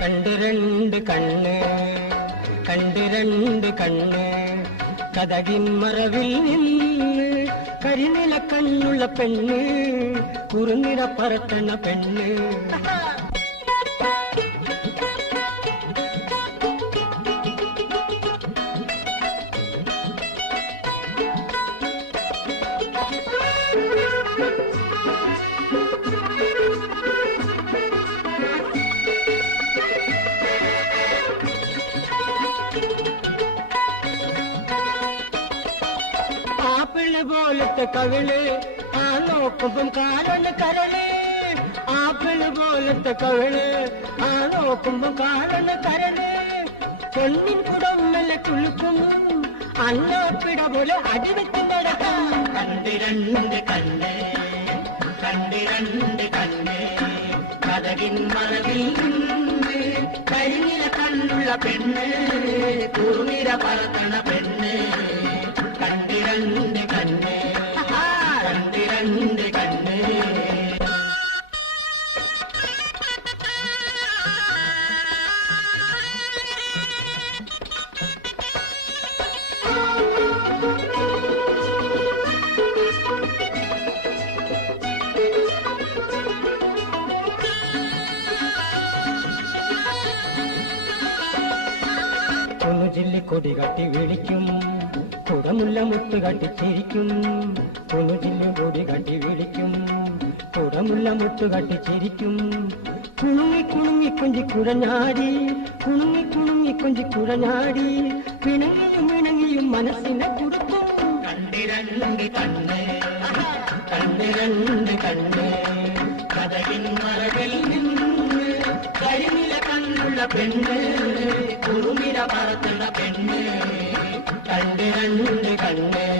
കണ്ടിരണ്ട് കണ്ണ് കണ്ടിരണ്ട് കണ്ണ് കതകിൻ മറവിൽ നിന്ന് കരിനില കണ്ണുള്ള പെണ്ണ് കുറുനിര പറത്തണ പെണ്ണ് ആപ്പിള് പോലത്തെ കവിള് ആ നോക്കുമ്പം കാലൊന്ന് കരള് ആപ്പിള് പോലത്തെ കവിള് ആ നോക്കുമ്പം കാലൊന്ന് കരള് പൊന്നിൻ കുടമ്മലെ കുളുക്കും അന്നപ്പിട പോലെ അടിവെച്ച് നടക്കും കണ്ടിരണ്ട് കണ്ണ് കണ്ടിരണ്ട് കണ്ണ് കതകിൻ മറവിൽ നിന്ന് കരിനില കണ്ണുള്ള പെണ്ണ് കുറുനിര പറത്തണ പെണ്ണ് കണ്ടിരണ്ട് കണ്ണ് കണ്ടിരണ്ട് കണ്ണ് ഒന്ന് ജില്ലിക്കൊടി കട്ടി വിളിക്കും കുടമുല്ല മുട്ട് കട്ടി ചിരിക്കും ഒന്ന് ജില്ലി കൊടി കട്ടി വിളിക്കും കുടമുല്ല മുട്ട് കട്ടി ചിരിക്കും കുണുങ്ങി കുണുങ്ങി കൊഞ്ചി കുഴഞ്ഞാടി കുണുങ്ങി കുണുങ്ങി കൊഞ്ചി കുഴഞ്ഞാടി പിണങ്ങിയും പിണങ്ങിയും മനസ്സിനെ കൊടുക്കും കണ്ടിരണ്ട് കണ്ണ് കണ്ടിരണ്ട് കണ്ണ് കതകിൻ മറവിൽ നിന്ന് കരിനില കണ്ണുള്ള പെണ്ണ് കുറുനിര പറത്തുന്ന പെണ്ണ് കണ്ടിരണ്ട് കണ്ണ്